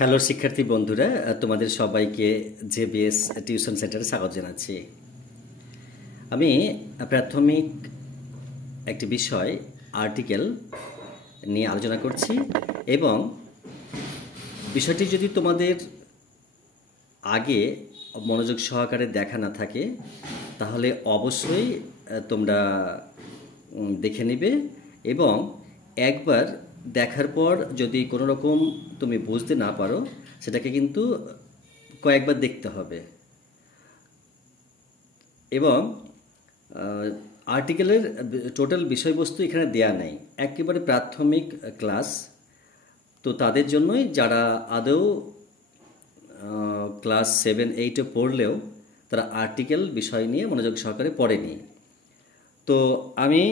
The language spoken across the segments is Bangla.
হ্যালো শিক্ষার্থী বন্ধুরা, তোমাদের সবাইকে জেবিএস টিউশন সেন্টারে স্বাগত জানাচ্ছি। আমি প্রাথমিক একটি বিষয় আর্টিকেল নিয়ে আলোচনা করছি এবং বিষয়টি যদি তোমাদের আগে মনোযোগ সহকারে দেখা না থাকে তাহলে অবশ্যই তোমরা দেখে নেবে এবং একবার দেখার পর যদি কোনো রকম তুমি বুঝতে না পারো সেটাকে কিন্তু কয়েকবার দেখতে হবে। এবং আর্টিকেলের টোটাল বিষয়বস্তু এখানে দেয়া নেই, একেবারে প্রাথমিক ক্লাস, তো তাদের জন্যই যারা আদৌ ক্লাস 7-8-এ পড়লেও তারা আর্টিকেল বিষয় নিয়ে মনোযোগ সহকারে পড়েনি। তো আমি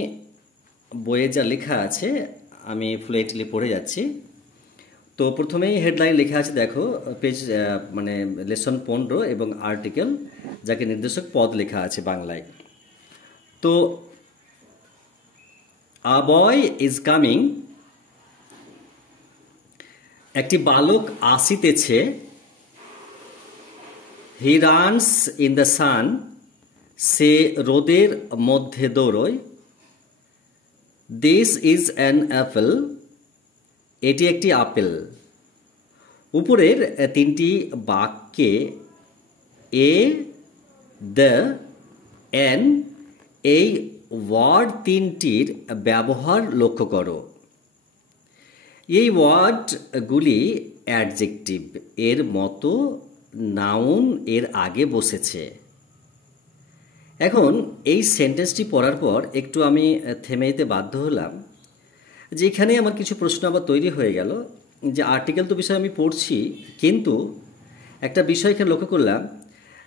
বইয়ে যা লেখা আছে আমি ফ্লুয়েন্টলি পড়ে যাচ্ছি। তো প্রথমেই হেডলাইন লেখা আছে, দেখো পেজ মানে লেসন 15 এবং আর্টিকেল যাকে নির্দেশক পদ লেখা আছে বাংলায়। তো আ বয় ইজ কামিং, একটি বালক আসিতেছে। He runs in the sun, সে রোদের মধ্যে দৌড়য়। দিস ইজ অ্যান অ্যাপেল, এটি একটি আপেল। উপরের তিনটি বাক্যে এ, দ্য, অ্যান এই ওয়ার্ড তিনটির ব্যবহার লক্ষ্য করো। এই ওয়ার্ডগুলি অ্যাডজেক্টিভ এর মতো নাউন এর আগে বসেছে। এখন এই সেন্টেন্সটি পড়ার পর একটু আমি থেমে যেতে বাধ্য হলাম, যে এখানে আমার কিছু প্রশ্ন আবার তৈরি হয়ে গেল যে আর্টিকেল তো বিষয় আমি পড়ছি, কিন্তু একটা বিষয় এখানে লক্ষ্য করলাম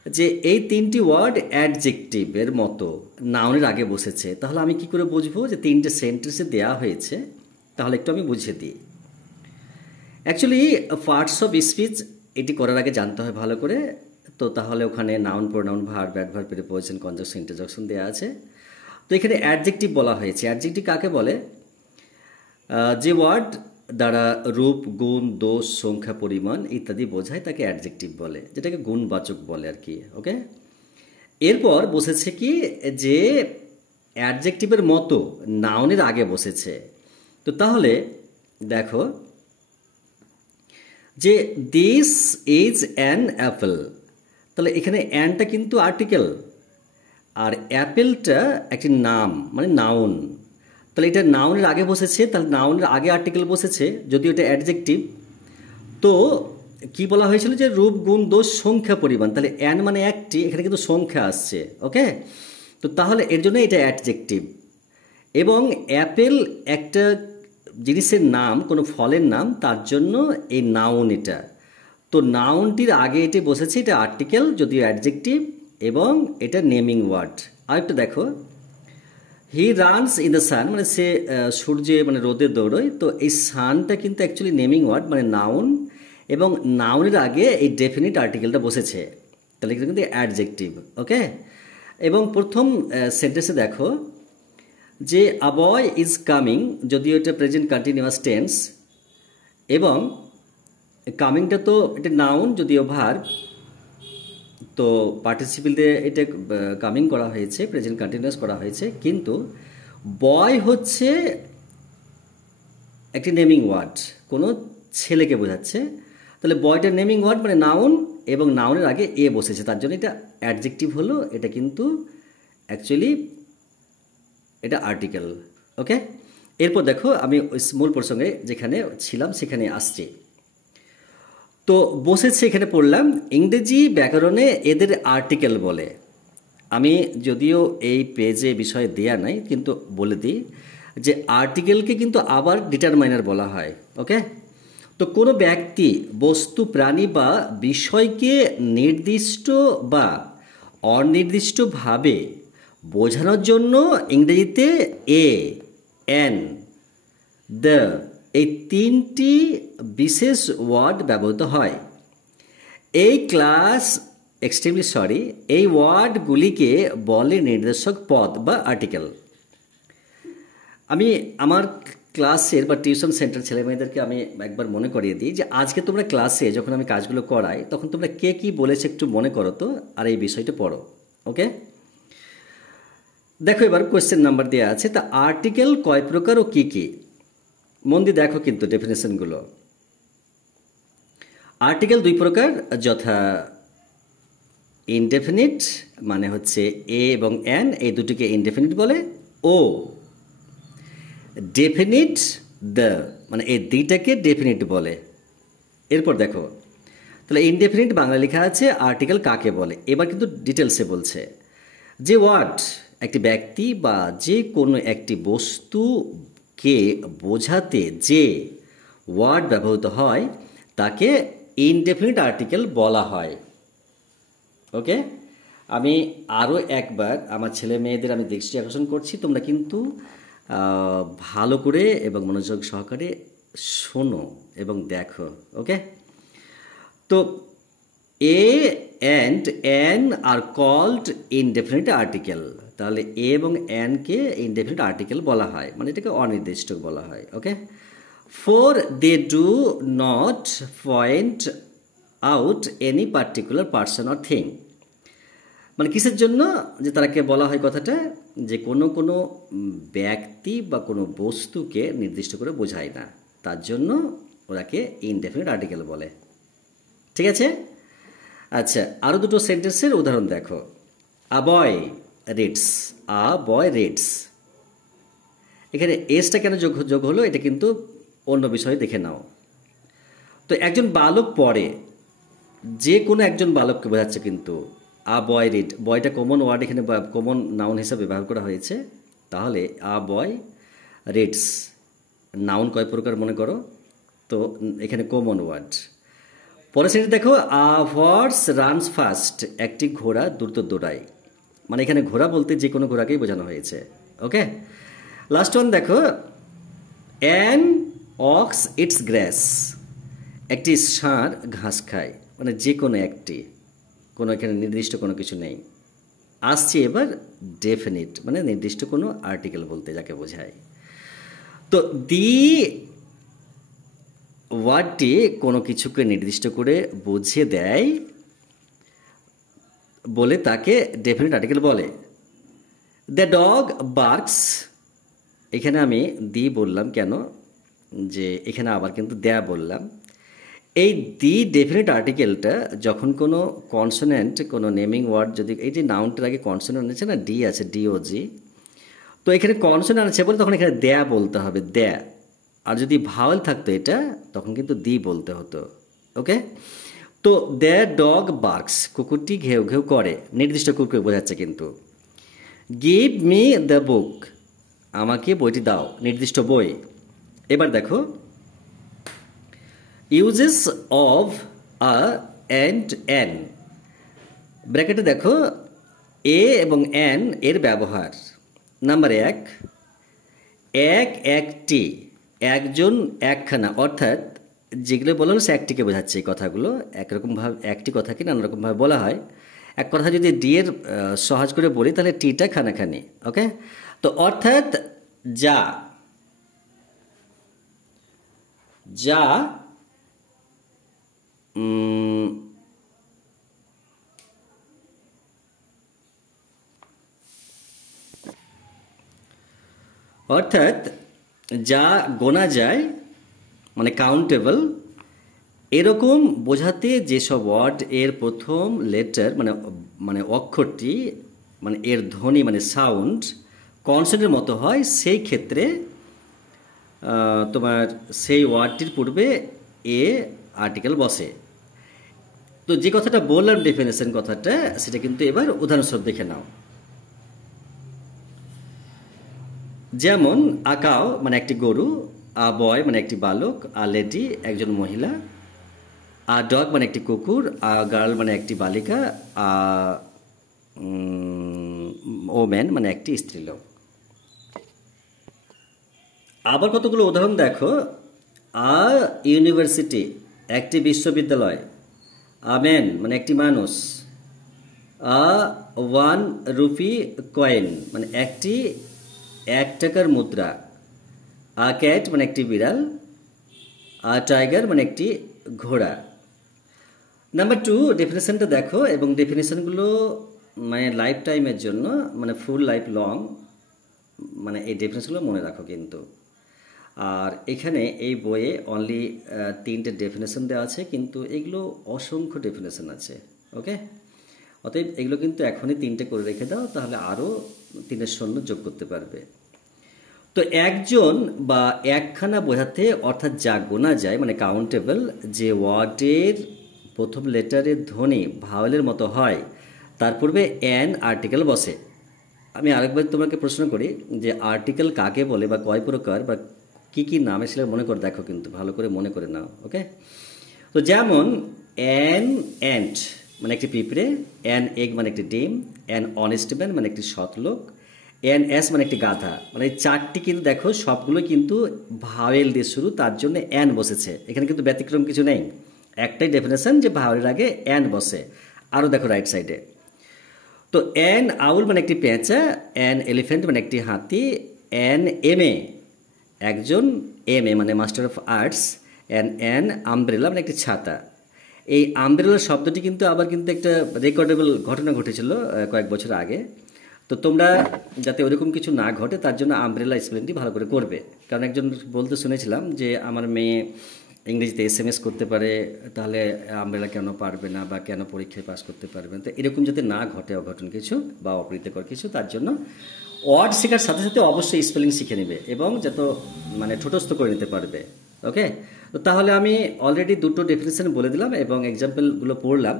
যে এই তিনটি ওয়ার্ড অ্যাডজেক্টিভের মতো নাউনের আগে বসেছে। তাহলে আমি কি করে বুঝবো যে তিনটে সেন্টেন্সে দেওয়া হয়েছে? তাহলে একটু আমি বুঝিয়ে দিই। অ্যাকচুয়ালি পার্টস অফ স্পিচ এটি করার আগে জানতে হয় ভালো করে। তো তাহলে ওখানে noun, pronoun, verb, adverb, preposition, conjunction, interjection দেওয়া আছে। তো এখানে অ্যাডজেক্টিভ বলা হয়েছে। অ্যাডজেক্টিভ কাকে বলে? যে ওয়ার্ড দ্বারা রূপ, গুণ, দোষ, সংখ্যা, পরিমাণ ইত্যাদি বোঝায় তাকে অ্যাডজেক্টিভ বলে, যেটাকে গুণবাচক বলে আর কি। ওকে, এরপর বসেছে কি যে অ্যাডজেক্টিভের মতো নাউনের আগে বসেছে। তো তাহলে দেখো যে দিস ইজ অ্যান অ্যাপেল, তাহলে এখানে অ্যানটা কিন্তু আর্টিকেল আর অ্যাপেলটা একটি নাম মানে নাউন। তাহলে এটা নাউনের আগে বসেছে, তাহলে নাউনের আগে আর্টিকেল বসেছে, যদিও এটা অ্যাডজেক্টিভ। তো কি বলা হয়েছিল যে রূপ, গুণ, দোষ, সংখ্যা, পরিমাণ, তাহলে অ্যান মানে একটি, এখানে কিন্তু সংখ্যা আসছে। ওকে, তো তাহলে এর জন্য এটা অ্যাডজেক্টিভ। এবং অ্যাপেল একটা জিনিসের নাম, কোনো ফলের নাম, তার জন্য এই নাউন এটা। তো নাউনটির আগে এটি বসেছে, এটা আর্টিকেল যদিও অ্যাডজেক্টিভ, এবং এটা নেমিং ওয়ার্ড। আরেকটা দেখো, he runs in the sun, মানে সে সূর্যে মানে রোদে দৌড়য়। তো এই সানটা কিন্তু অ্যাকচুয়ালি নেমিং ওয়ার্ড মানে নাউন, এবং নাউনের আগে এই ডেফিনিট আর্টিকেলটা বসেছে, তাহলে এটা কিন্তু অ্যাডজেক্টিভ। ওকে, এবং প্রথম সেন্টেন্সে দেখো যে আ বয় ইজ কামিং, যদিও এটা প্রেজেন্ট কন্টিনিউয়াস টেন্স, এবং কামিংটা তো এটা নাউন যদিও ভার্ব। তো পার্টিসিপেল দিয়ে এটা কামিং করা হয়েছে, প্রেজেন্ট কন্টিনিউয়াস করা হয়েছে, কিন্তু বয় হচ্ছে একটি নেমিং ওয়ার্ড, কোনো ছেলেকে বোঝাচ্ছে। তাহলে বয়টা নেমিং ওয়ার্ড মানে নাউন, এবং নাউনের আগে এ বসেছে, তার জন্য এটা অ্যাডজেক্টিভ হলো। এটা কিন্তু অ্যাকচুয়ালি এটা আর্টিকেল। ওকে, এরপর দেখো আমি মূল প্রসঙ্গে যেখানে ছিলাম সেখানে আসছি। তো বসেছে এখানে পড়লাম, ইংরেজি ব্যাকরণে এদের আর্টিকেল বলে। আমি যদিও এই পেজে বিষয় দেয়া নাই, কিন্তু বলে দিই যে আর্টিকেলকে কিন্তু আবার ডিটারমাইনার বলা হয়। ওকে, তো কোনো ব্যক্তি, বস্তু, প্রাণী বা বিষয়কে নির্দিষ্ট বা অনির্দিষ্টভাবে বোঝানোর জন্য ইংরেজিতে এ, অ্যান, দ্য এই তিনটি বিশেষ ওয়ার্ড ব্যবহৃত হয়। এই ক্লাস এই ওয়ার্ডগুলিকে বলে নির্দেশক পদ বা আর্টিকেল। আমি আমার ক্লাসের বা টিউশন সেন্টার ছেলেমেয়েদেরকে আমি একবার মনে করিয়ে দিই যে আজকে তোমরা ক্লাসে যখন আমি কাজগুলো করাই তখন তোমরা কে কী বলেছে একটু মনে করো তো, আর এই বিষয়টা পড়ো। ওকে, দেখো এবার কোয়েশ্চেন নাম্বার দেওয়া আছে, তা আর্টিকেল কয় প্রকার ও কী কী? মন দিয়ে দেখো কিন্তু ডেফিনেশনগুলো। আর্টিকেল দুই প্রকার, যথা ইনডেফিনিট মানে হচ্ছে এ এবং এন, এই দুটিকে ইনডেফিনিট বলে, ও ডেফিনিট দ্য মানে এই দুইটাকে ডেফিনিট বলে। এরপর দেখো তাহলে ইনডেফিনিট বাংলা লেখা আছে আর্টিকেল কাকে বলে। এবার কিন্তু ডিটেলসে বলছে যে ওয়ার্ড একটি ব্যক্তি বা যে কোনো একটি বস্তুকে বোঝাতে যে ওয়ার্ড ব্যবহৃত হয় তাকে ইনডেফিনিট আর্টিকেল বলা হয়। ওকে, আমি আরও একবার আমার ছেলে মেয়েদের আমি দৃষ্টি আকর্ষণ করছি, তোমরা কিন্তু ভালো করে এবং মনোযোগ সহকারে শোনো এবং দেখো। ওকে, তো a and an are called indefinite article, তাহলে এ এবং এনকে ইনডেফিনিট আর্টিকেল বলা হয়, মানে এটাকে অনির্দিষ্ট বলা হয়। Okay, for they do not point out any particular person or thing, মানে কিসের জন্য যে তারাকে বলা হয় কথাটা, যে কোনো কোনো ব্যক্তি বা কোনো বস্তুকে নির্দিষ্ট করে বোঝায় না, তার জন্য ওরাকে ইনডেফিনিট আর্টিকেল বলে। ঠিক আছে, আচ্ছা আরও দুটো সেন্টেন্সের উদাহরণ দেখো। আ বয় রিডস, আ বয় রিডস, এখানে এসটা কেন যোগ হলো এটা কিন্তু অন্য বিষয়ে দেখে নাও। তো একজন বালক পড়ে, যে কোনো একজন বালককে বোঝাচ্ছে কিন্তু। আ বয় রিড, বয়টা কমন ওয়ার্ড, এখানে কমন নাউন হিসাবে ব্যবহার করা হয়েছে, তাহলে আ বয় রিডস নাউন কয় প্রকার মনে করো তো, এখানে কমন ওয়ার্ড। পরের শ্রেণী দেখো, আ হর্স রানস ফাস্ট, একটি ঘোড়া দ্রুত দৌড়ায়, মানে এখানে ঘোড়া বলতে যে কোনো ঘোড়াকেই বোঝানো হয়েছে। ওকে, লাস্ট ওয়ান দেখো, অ্যান অক্স ইটস গ্রাস, একটি ষাঁড় ঘাস খায়, মানে যে কোনো একটি, কোনো এখানে নির্দিষ্ট কোনো কিছু নেই। আসছে এবার ডেফিনিট মানে নির্দিষ্ট কোনো আর্টিকেল বলতে যাকে বোঝায়। তো দি ওয়ার্ডটি কোনো কিছুকে নির্দিষ্ট করে বুঝিয়ে দেয় বলে তাকে ডেফিনিট আর্টিকেল বলে। দ্য ডগ বার্কস, এখানে আমি দি বললাম কেন, যে এখানে আবার কিন্তু দ্য বললাম। এই দি ডেফিনিট আর্টিকেলটা যখন কোনো কনসোনেন্ট, কোনো নেমিং ওয়ার্ড, যদি এই যে নাউনটার আগে কনসোনেন্ট আছে না, ডি আছে, ডিওজি, তো এখানে কনসোনেন্ট আছে বলে তখন এখানে দ্য বলতে হবে, দ্য। আর যদি ভাওয়েল থাকতো এটা তখন কিন্তু দি বলতে হতো। ওকে, তো দ্য ডগ বার্কস, কুকুরটি ঘেউ ঘেউ করে, নির্দিষ্ট কুকুরকে বোঝাচ্ছে কিন্তু। গিভ মি দ্য বুক, আমাকে বইটি দাও, নির্দিষ্ট বই। এবার দেখো uses of a and an, ব্র্যাকেটে দেখো এ এবং এন এর ব্যবহার। নাম্বার এক, এক একটি, একজন একখানা, অর্থাৎ যেগুলো বললাম সে একটিকে বোঝাচ্ছে। এই কথাগুলো একরকমভাবে একটি কথাকে নানা রকমভাবে বলা হয়। এক কথা যদি ডি এর সহজ করে বলি তাহলে টিটা খানাখানি। ওকে, তো অর্থাৎ যা যা অর্থাৎ যা গোনা যায়, মানে কাউন্টেবল, এরকম বোঝাতে যেসব ওয়ার্ড এর প্রথম লেটার মানে মানে অক্ষরটি মানে এর ধ্বনি মানে সাউন্ড কনসোনেন্টের মতো হয়, সেই ক্ষেত্রে তোমার সেই ওয়ার্ডটির পূর্বে এ আর্টিকেল বসে। তো যে কথাটা বললাম ডেফিনেশন কথাটা, সেটা কিন্তু এবার উদাহরণস্বরূপ দেখে নাও। যেমন আকাও মানে একটি গরু, আ বয় মানে একটি বালক, আ লেডি একজন মহিলা, আ ডগ মানে একটি কুকুর, আ গার্ল মানে একটি বালিকা, আ ওম্যান মানে একটি স্ত্রীলোক। আবার কতগুলো উদাহরণ দেখো। আ ইউনিভার্সিটি একটি বিশ্ববিদ্যালয়, আ ম্যান মানে একটি মানুষ, আ 1 রুপি কয়েন মানে একটি 1 টাকার মুদ্রা, ক্যাট মানে একটি বিড়াল, টাইগার মানে একটি ঘোড়া। নাম্বার 2 ডেফিনেশনটা দেখো এবং ডেফিনেশনগুলো মানে লাইফ টাইমের জন্য মানে ফুল লাইফ লং মানে এই ডেফিনেশনগুলো মনে রাখো কিন্তু। আর এখানে এই বইয়ে অনলি 3টে ডেফিনেশন দেওয়া আছে, কিন্তু এগুলো অসংখ্য ডেফিনেশন আছে। ওকে, অতএব এগুলো কিন্তু এখনই 3টে করে রেখে দাও, তাহলে আরও 3-এর শূন্য যোগ করতে পারবে। তো একজন বা একখানা বোঝাতে অর্থাৎ যা গোনা যায় মানে কাউন্টেবল, যে ওয়ার্ডের প্রথম লেটারের ধ্বনি ভাওয়েলের মতো হয় তার পূর্বে অ্যান আর্টিকেল বসে। আমি আরেকবার তোমাকে প্রশ্ন করি যে আর্টিকেল কাকে বলে বা কয় প্রকার বা কী কী নামে সেটা মনে করে দেখো, কিন্তু ভালো করে মনে করে নাও। ওকে, তো যেমন অ্যান অ্যান্ট মানে একটি পিঁপড়ে, অ্যান এগ মানে একটি ডিম, অ্যান অনেস্ট ম্যান মানে একটি সৎ লোক, এন এস মানে একটি গাধা। মানে এই 4টি কিন্তু দেখো সবগুলো কিন্তু ভাওয়েল দিয়ে শুরু, তার জন্য অ্যান বসেছে। এখানে কিন্তু ব্যতিক্রম কিছু নেই, একটাই ডেফিনেশন যে ভাওয়েলের আগে অ্যান বসে। আরও দেখো রাইট সাইডে, তো অ্যান আউল মানে একটি পেঁচা, অ্যান এলিফ্যান্ট মানে একটি হাতি, অ্যান এম এ একজন, এম এ মানে master of arts, an umbrella মানে একটি ছাতা। এই আমব্রেলা শব্দটি কিন্তু আবার কিন্তু একটা রেকর্ডেবল ঘটনা ঘটেছিল কয়েক বছর আগে। তো তোমরা যাতে ওরকম কিছু না ঘটে তার জন্য আমব্রেলা স্পেলিংটি ভালো করে করবে। কারণ একজন বলতে শুনেছিলাম যে আমার মেয়ে ইংরেজিতে SMS করতে পারে, তাহলে আমব্রেলা কেন পারবে না বা কেন পরীক্ষায় পাস করতে পারবে না। তো এরকম যাতে না ঘটে অঘটন কিছু বা অপ্রীতিকর কিছু, তার জন্য ওয়ার্ড শেখার সাথে সাথে অবশ্যই স্পেলিং শিখে নেবে এবং যত মানে ঠোঁটস্থ করে নিতে পারবে। ওকে, তো তাহলে আমি অলরেডি 2টো ডেফিনেশন বলে দিলাম এবং এক্সাম্পলগুলো পড়লাম।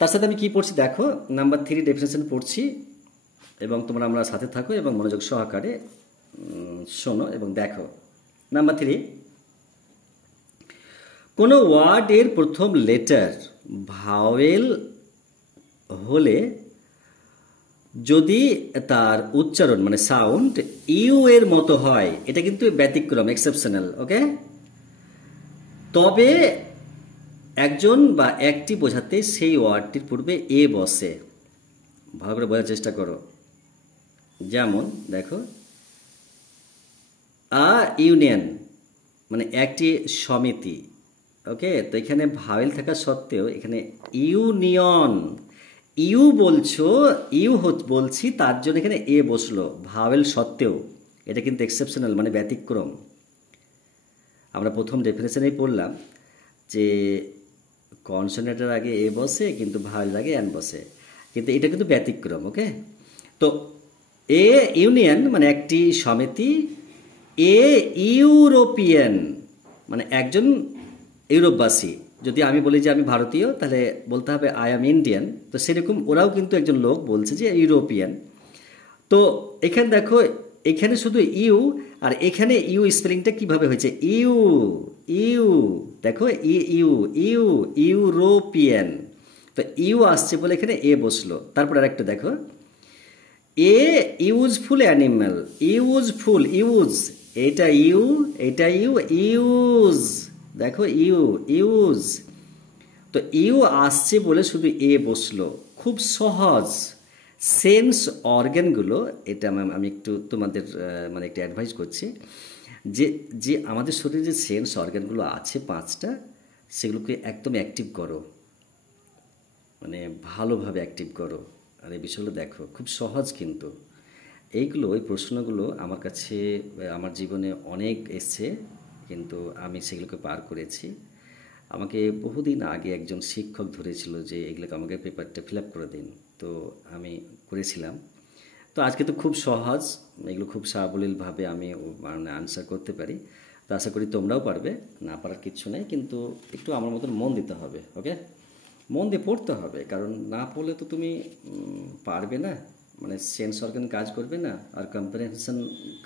তার সাথে আমি কি পড়ছি দেখো, নাম্বার 3 ডেফিনেশন পড়ছি এবং তোমরা আমরা সাথে থাকো এবং মনোযোগ সহকারে শোনো এবং দেখো। নাম্বার 3, কোনো ওয়ার্ডের প্রথম লেটার ভাওয়েল হলে যদি তার উচ্চারণ মানে সাউন্ড ইউ এর মতো হয়, এটা কিন্তু ব্যতিক্রম, এক্সেপশনাল। ওকে, তবে একজন বা একটি বোঝাতে সেই ওয়ার্ডটির পূর্বে এ বসে। ভালো করে বোঝার চেষ্টা করো। যেমন দেখো, ইউনিয়ন মানে একটি সমিতি। ওকে, তো এখানে ভাওয়েল থাকা সত্ত্বেও এখানে ইউনিয়ন, ইউ বলছো, বলছি, তার জন্য এখানে এ বসলো ভাওয়েল সত্ত্বেও। এটা কিন্তু এক্সেপশনাল মানে ব্যতিক্রম। আমরা প্রথম ডেফিনেশনেই পড়লাম যে কনসোনেন্টের আগে এ বসে কিন্তু ভাওয়েলের আগে এন বসে, কিন্তু এটা কিন্তু ব্যতিক্রম। ওকে, তো এ ইউনিয়ন মানে একটি সমিতি, এ ইউরোপিয়ান মানে একজন ইউরোপবাসী। যদি আমি বলি যে আমি ভারতীয়, তাহলে বলতে হবে আই অ্যাম ইন্ডিয়ান। তো সেরকম ওরাও কিন্তু একজন লোক বলছে যে ইউরোপিয়ান। তো এখানে দেখো, এখানে শুধু ইউ, আর এখানে ইউ স্পেলিংটা কিভাবে হয়েছে, ইউ ইউ দেখো, ইউ ইউ ইউরোপিয়ান। তো ইউ আসছে বলে এখানে এ বসলো। তারপর আর একটা দেখো, a useful animal, useful, use, এটা ইউ, এটা ইউ, ইউজ, দেখো ইউ ইউজ। তো ইউ আসছে বলে শুধু এ বসলো, খুব সহজ। সেন্স অর্গানগুলো, এটা আমি একটু তোমাদের মানে একটু অ্যাডভাইস করছি যে যে আমাদের শরীরে যে সেন্স অর্গানগুলো আছে 5টা, সেগুলোকে একদম অ্যাক্টিভ করো, মানে ভালোভাবে অ্যাক্টিভ করো। আর এই বিষয়গুলো দেখো খুব সহজ, কিন্তু এইগুলো, ওই প্রশ্নগুলো আমার কাছে আমার জীবনে অনেক এসছে, কিন্তু আমি সেগুলোকে পার করেছি। আমাকে বহুদিন আগে একজন শিক্ষক ধরেছিল যে এগুলোকে আমাকে পেপারটা ফিল আপ করে দিন, তো আমি করেছিলাম। তো আজকে তো খুব সহজ, এগুলো খুব সাবলীলভাবে আমি মানে আনসার করতে পারি। তো আশা করি তোমরাও পারবে, না পারার কিচ্ছু নেই, কিন্তু একটু আমার মতন মন দিতে হবে। ওকে, মন দিয়ে পড়তে হবে, কারণ না পড়লে তো তুমি পারবে না, মানে সেন্স অর্গান কাজ করবে না আর কম্প্রিহেনশন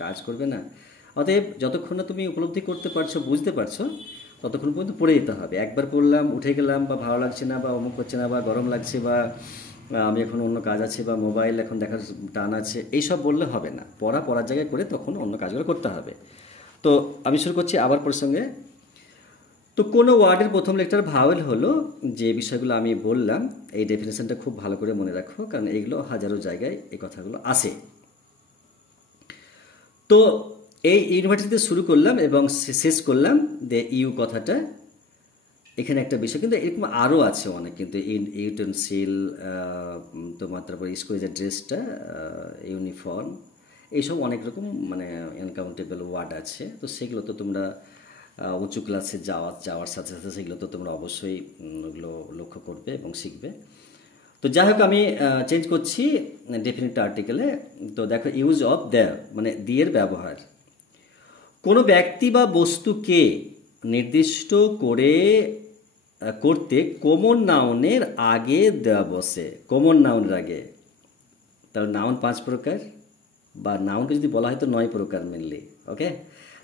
কাজ করবে না। অতএব যতক্ষণ না তুমি উপলব্ধি করতে পারছো, বুঝতে পারছো, ততক্ষণ পর্যন্ত পড়ে যেতে হবে। একবার পড়লাম, উঠে গেলাম, বা ভালো লাগছে না, বা অমুক হচ্ছে না, বা গরম লাগছে, বা আমি এখন অন্য কাজ আছে, বা মোবাইল এখন দেখার টান আছে, এইসব বললে হবে না। পড়ার জায়গায় করে তখন অন্য কাজগুলো করতে হবে। তো আমি শুরু করছি আবার প্রসঙ্গে। তো কোনো ওয়ার্ডের প্রথম লেটার ভাওয়েল হলো, যে বিষয়গুলো আমি বললাম এই ডেফিনেশনটা খুব ভালো করে মনে রাখো, কারণ এইগুলো হাজারো জায়গায় এই কথাগুলো আসে। তো এই ইউনিভার্সিটিতে শুরু করলাম এবং শেষ করলাম দে ইউ কথাটা। এখানে একটা বিষয় কিন্তু এরকম আরও আছে অনেক, কিন্তু ইউটেন্সিল, তোমার তারপরে স্কুলের যে ড্রেসটা, ইউনিফর্ম, এইসব অনেক রকম মানে এনকাউন্টেবল ওয়ার্ড আছে। তো সেগুলো তো তোমরা উঁচু ক্লাসে যাওয়ার সাথে সাথে সেগুলো তো তোমরা অবশ্যই ওগুলো লক্ষ্য করবে এবং শিখবে। তো যাই হোক, আমি চেঞ্জ করছি ডেফিনিট আর্টিকেলে। তো দেখো, ইউজ অফ দ্য মানে দিয়ের ব্যবহার। কোনো ব্যক্তি বা বস্তুকে নির্দিষ্ট করতে কমন নাউনের আগে দেওয়া বসে। কমন নাউনের আগে। তাহলে নাউন 5 প্রকার, বা নাউনকে যদি বলা হয় তো 9 প্রকার মেনলি। ওকে,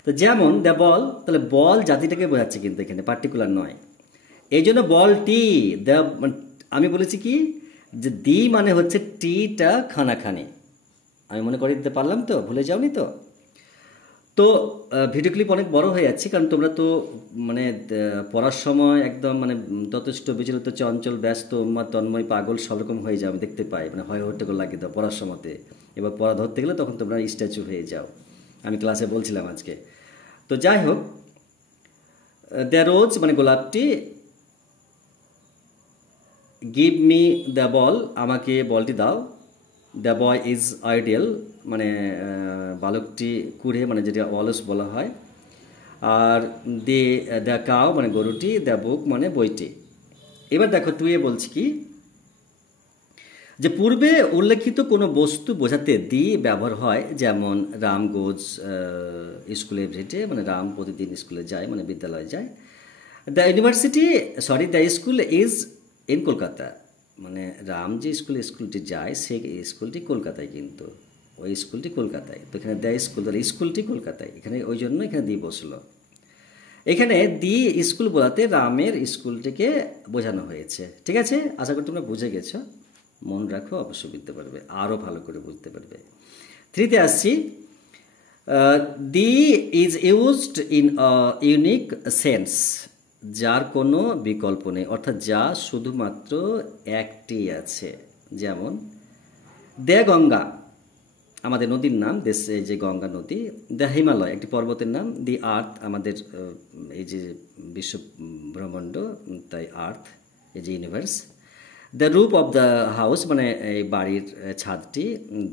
তো যেমন দ্য বল, তাহলে বল জাতিটাকে বোঝাচ্ছে কিন্তু এখানে, পার্টিকুলার নয়। এই জন্য বলটি, দ্য, আমি বলেছি কি যে দি মানে হচ্ছে টিটা খানাখানি। আমি মনে করে দিতে পারলাম তো, ভুলে যাওনি তো? তো ভিডিও ক্লিপ অনেক বড় হয়ে যাচ্ছে, কারণ তোমরা তো মানে পড়ার সময় একদম মানে যথেষ্ট বিচলিত, চঞ্চল, ব্যস্ত, উন্মাদ, তন্ময়, পাগল সব রকম হয়ে যাও, আমি দেখতে পাই। মানে হয় হট্টগোল লাগিয়ে দাও পড়ার সময়তে। এবার পড়া ধরতে গেলে তখন তোমরা স্ট্যাচু হয়ে যাও, আমি ক্লাসে বলছিলাম আজকে। তো যাই হোক, দ্য রোজ মানে গোলাপটি, গিভ মি দ্য বল, আমাকে বলটি দাও। দ্য বয় ইজ আইডিয়াল মানে বালকটি কুড়ে, মানে যেটা অলস বলা হয়। আর দ্য কাউ মানে গরুটি, দ্য বুক মানে বইটি। এবার দেখো টুয়ে বলছি কি যে পূর্বে উল্লেখিত কোনো বস্তু বোঝাতে দি ব্যবহার হয়, যেমন রাম গোজ স্কুলে এভরিডে, মানে রাম প্রতিদিন স্কুলে যায়, মানে বিদ্যালয়ে যায়। The school is in Kolkata, মানে রাম যে স্কুলটি যায় সেই স্কুলটি কলকাতায়, কিন্তু ওই স্কুলটি কলকাতায়। তো এখানে দ্য স্কুল, তাহলে স্কুলটি কলকাতায়, এখানে ওই জন্য এখানে দি বসলো। এখানে দি স্কুল বলাতে রামের স্কুলটিকে বোঝানো হয়েছে। ঠিক আছে, আশা করি তোমরা বুঝে গেছো। মন রাখো, অবশ্যই বুঝতে পারবে, আরও ভালো করে বুঝতে পারবে। 3তে আসছি, the is used in unique sense, যার কোনো বিকল্প নেই, অর্থাৎ যা শুধুমাত্র একটি আছে। যেমন দ্য গঙ্গা আমাদের নদীর নাম, দেশে যে গঙ্গা নদী। দ্য হিমালয় একটি পর্বতের নাম। দি আর্থ আমাদের এই যে বিশ্ব ব্রহ্মাণ্ড, তাই আর্থ এই যে universe. The roof of the house মানে এই বাড়ির ছাদটি।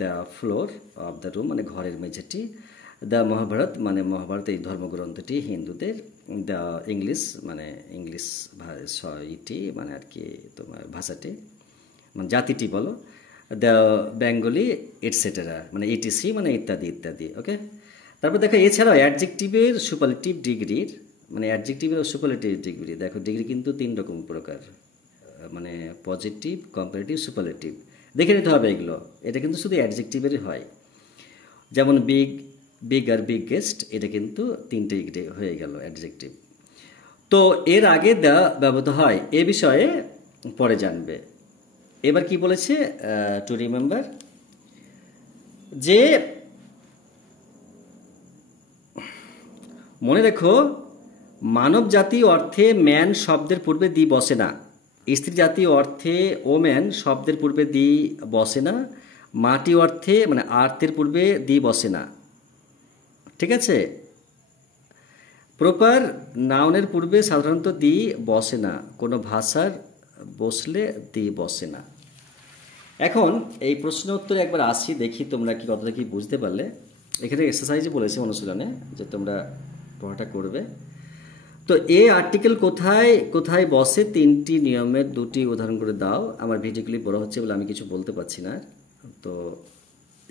The floor of the room মানে ঘরের মেঝেটি। দ্য মহাভারত মানে মহাভারত এই ধর্মগ্রন্থটি হিন্দুদের। দ্য ইংলিশ মানে ইংলিশ ইটি মানে আর কি তোমার ভাষাটি, মানে জাতিটি বলো। দ্য বেঙ্গলি এটসেটেরা মানে ইটিসি মানে ইত্যাদি ইত্যাদি। ওকে, তারপর দেখো এছাড়াও অ্যাডজেক্টিভের সুপারলেটিভ ডিগ্রির, মানে অ্যাডজেক্টিভের ও সুপারলেটিভ ডিগ্রি। দেখো ডিগ্রি কিন্তু 3 রকম প্রকার, মানে পজিটিভ, কম্পারেটিভ, সুপারলেটিভ। দেখে নিতে হবে এগুলো। এটা কিন্তু শুধু অ্যাডজেক্টিভেরই হয়। যেমন বিগ আর বিগেস্ট, এটা কিন্তু 3টে ডিগ্রি হয়ে গেল অ্যাডজেক্টিভ। তো এর আগে দ্য ব্যবহৃত হয়, এ বিষয়ে পরে জানবে। এবার কি বলেছে, টু রিমেম্বার, যে মনে রেখো মানব জাতি অর্থে ম্যান শব্দের পূর্বে দি বসে না। স্ত্রী জাতি অর্থে ওম্যান শব্দের পূর্বে দি বসে না। মাটি অর্থে মানে আর্থের পূর্বে দি বসে না। ঠিক আছে, প্রপার নাউনের পূর্বে সাধারণত দি বসে না, কোনো ভাষার বসলে দি বসে না। এখন এই প্রশ্ন উত্তরে একবার আসি, দেখি তোমরা কি কতটা কি বুঝতে পারলে। এখানে এক্সারসাইজে বলেছে অনুশীলনে যে তোমরা পড়াটা করবে। তো এ আর্টিকেল কোথায় কোথায় বসে 3টি নিয়মের 2টি উদাহরণ করে দাও। আমার ভিডিও ক্লিপ বড় হচ্ছে বলে আমি কিছু বলতে পারছি না, তো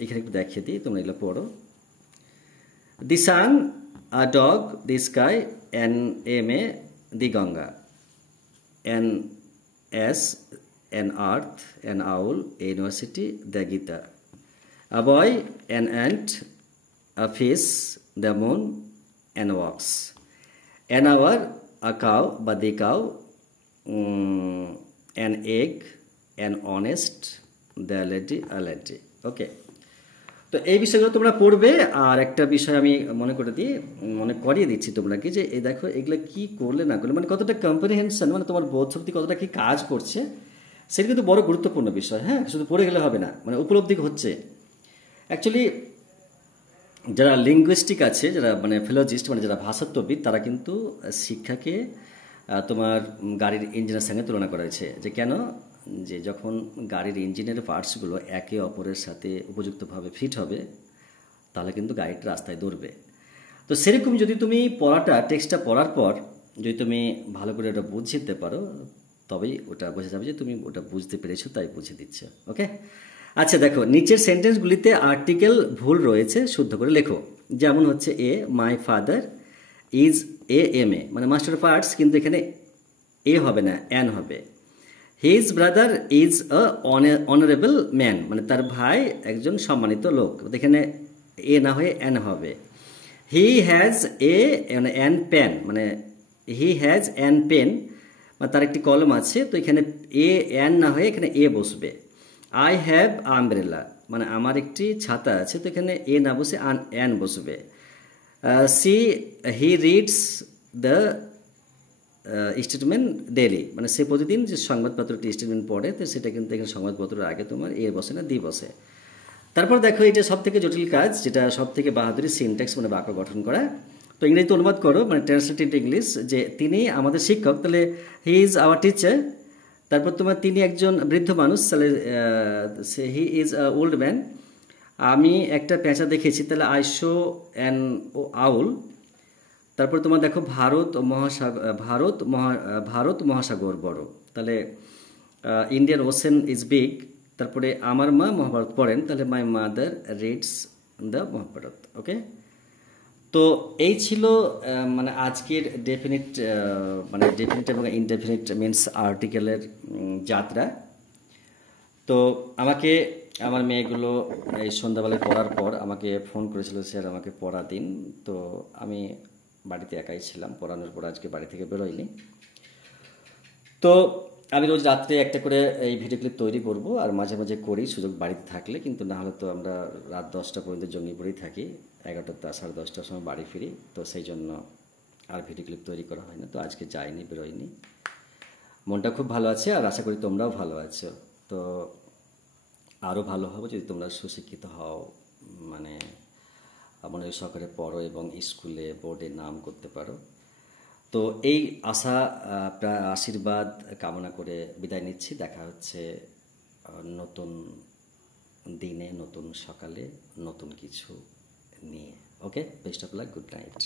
এখানে একটু দেখিয়ে দিই, তোমরা এগুলো পড়ো। The sun, a dog, the sky, an M A, the Ganga, an S, an earth, an owl, a university, the Gita, a boy, an ant, a fish, the moon, an ox, an hour, a cow, but the cow, an egg, an honest, the lady, a lady. Okay. তো এই বিষয়গুলো তোমরা পড়বে। আর একটা বিষয় আমি মনে করিয়ে দিচ্ছি তোমরাকে, যে এই দেখো এগুলো কি করলে না করলে, মানে কতটা কম্প্রিহেনশন, মানে তোমার বোধ শক্তি কতটা কি কাজ করছে, সেটা কিন্তু বড় গুরুত্বপূর্ণ বিষয়। হ্যাঁ, শুধু পড়ে গেলে হবে না, মানে উপলব্ধি হচ্ছে। অ্যাকচুয়ালি যারা লিঙ্গুইস্টিক আছে, যারা মানে ফিলোলজিস্ট, মানে যারা ভাষাতত্ত্ববিদ, তারা কিন্তু শিক্ষাকে তোমার গাড়ির ইঞ্জিনের সঙ্গে তুলনা করা হয়েছে। যে কেন, যে যখন গাড়ির ইঞ্জিনের পার্টসগুলো একে অপরের সাথে উপযুক্তভাবে ফিট হবে, তাহলে কিন্তু গাড়িটা রাস্তায় দৌড়বে। তো সেরকম যদি তুমি পড়াটা, টেক্সটটা পড়ার পর যদি তুমি ভালো করে ওটা বুঝতে পারো, তবেই ওটা বোঝা যাবে যে তুমি ওটা বুঝতে পেরেছো, তাই বুঝে দিচ্ছ। ওকে, আচ্ছা দেখো, নিচের সেন্টেন্সগুলিতে আর্টিকেল ভুল রয়েছে, শুদ্ধ করে লেখো। যেমন হচ্ছে এ, my father is M A, মানে মাস্টার অফ আর্টস, কিন্তু এখানে এ হবে না, অ্যান হবে। His brother is a honourable man, মানে তার ভাই একজন সম্মানিত লোক, এখানে এ না হয়ে অ্যান হবে। হি হ্যাজ অ্যান পেন, মানে হি হ্যাজ অ্যান পেন, মানে তার একটি কলম আছে, তো এখানে এ অ্যান না হয়ে এখানে এ বসবে। আই হ্যাভ আমব্রেলা, মানে আমার একটি ছাতা আছে, তো এখানে এ না বসে অ্যান বসবে। He reads the statement daily, মানে সে প্রতিদিন যে সংবাদপত্রটি স্টেটমেন্ট পড়ে, তো সেটা কিন্তু এখানে সংবাদপত্রের আগে তোমার এ বসে না, দি বসে। তারপর দেখো, এটা সব থেকে জটিল কাজ, যেটা সব থেকে বাহাদুরি, সিনট্যাক্স, মানে বাক্য গঠন করা। তো ইংরেজিতে অনুবাদ করো, মানে ট্রান্সলেট ইন্টু ইংলিশ, যে তিনি আমাদের শিক্ষক, তাহলে হি ইজ আওয়ার টিচার। তারপর তোমার তিনি একজন বৃদ্ধ মানুষ, তাহলে he is a old man. আমি একটা পেঁচা দেখেছি, তাহলে আই শো অ্যান আউল। তারপর তোমার দেখো, ভারত মহাসাগর বড়, তাহলে ইন্ডিয়ান ওশেন ইজ বিগ। তারপরে আমার মা মহাভারত পড়েন, তাহলে my mother reads the Mahabharata. Okay, তো এই ছিল মানে আজকের ডেফিনিট, মানে ডেফিনিট এবং ইনডেফিনিট মিনস আর্টিকেলের যাত্রা। তো আমাকে আমার মেয়েগুলো এই সন্ধ্যাবেলায় পড়ার পর আমাকে ফোন করেছিল, স্যার আমাকে পড়া দিন। তো আমি বাড়িতে একাই ছিলাম, পড়ানোর পর আজকে বাড়ি থেকে বেরোয়নি। তো আমি রোজ রাত্রে একটা করে এই ভিডিও ক্লিপ তৈরি করব, আর মাঝে মাঝে করি সুযোগ বাড়িতে থাকলে, কিন্তু না হলে তো আমরা রাত 10টা পর্যন্ত জঙ্গিপুরেই থাকি, 11টা 10:30টার সময় বাড়ি ফিরি, তো সেই জন্য আর ভিডিও ক্লিপ তৈরি করা হয় না। তো আজকে যাইনি, বেরোয়নি। মনটা খুব ভালো আছে, আর আশা করি তোমরাও ভালো আছো। তো আরও ভালো হবে যদি তোমরা সুশিক্ষিত হও, মানে মনোযোগ সহকারে পড়ো এবং স্কুলে বোর্ডে নাম করতে পারো। তো এই আশা, আশীর্বাদ কামনা করে বিদায় নিচ্ছি। দেখা হচ্ছে নতুন দিনে, নতুন সকালে, নতুন কিছু নিয়ে। Okay, best of luck, good night.